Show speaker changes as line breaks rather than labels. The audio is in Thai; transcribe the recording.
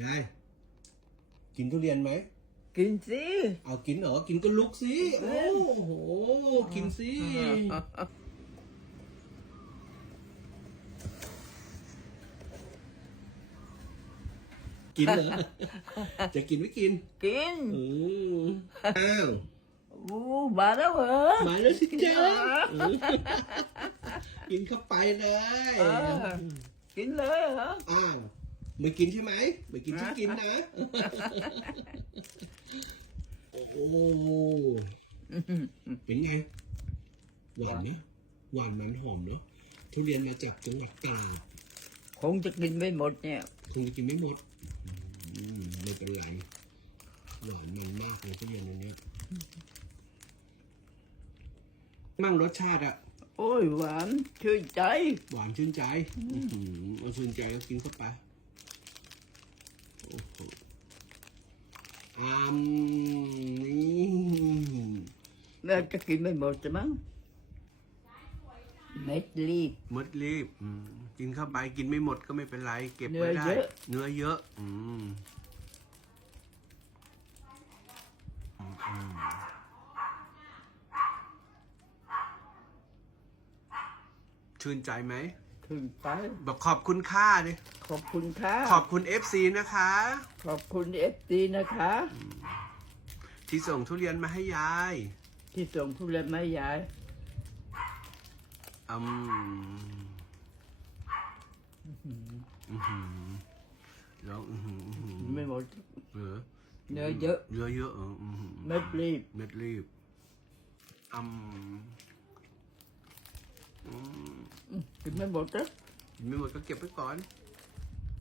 ยายกินทุเรียนไหม
กินสิ
เอากินเหรอ กินก็ลุกสิ โอ้โห กินสิ กินเหรอ จะกินไม่กิน
กิน
อืมอ้าว
อู้มาแล้วเหรอ
มาแล้วสิจ้ากินเข้าไปเลย
เออกินเลยเหรอ
อ้าว ไม่กินใช่ไหมไม่กินฉันกินนะ โอ้โหเป็นไง หวานไหมหวานมันหอมเนาะทุเรียนมาจากจังหวัดตราด
คงจะกินไม่หมดเนี่ย
คงจะกินไม่หมดอืมไม่เป็นไรหวานมันมากเลยทุเรียนอันเนี้ยมั่งรสชาติอะ
โอ้ยหวานชื่นใจ
หวานชื่นใจ อื้อหือเอาชื่นใจก็กินเข้าไปโอ้โห อามนี่
แล้วจะกินไม่หมดจะมั้งเม็ดรีบ
มดรีบอืมกินเข้าไปกินไม่หมดก็ไม่เป็นไรเก็บ
เนื้
ไว้
อ
ได้
เยอะ
เนื้อเยอะ อืมอืมอืมชื่นใจไหม
ขึ้นไป
บอกขอบคุณค่าดิ
ขอบคุณค่ะ
ขอบคุณ FC นะคะ
ขอบคุณเอฟซีนะคะ
ที่ส่งทุเรียนมาให้ยาย
ที่ส่งทุเรียนมาให้ยาย
อืมอือหือแล้วอือหืออื้อหือ
ไม่หมด
เหรอ
เนื้อเยอะ
เนื้อเยอะเอออือหือ
เม็ดรีบ
เม็ดรีบอืมอืม
กินไม่หมดจ้ะ
กินไม่หมดก็เก็บไว้ก่อน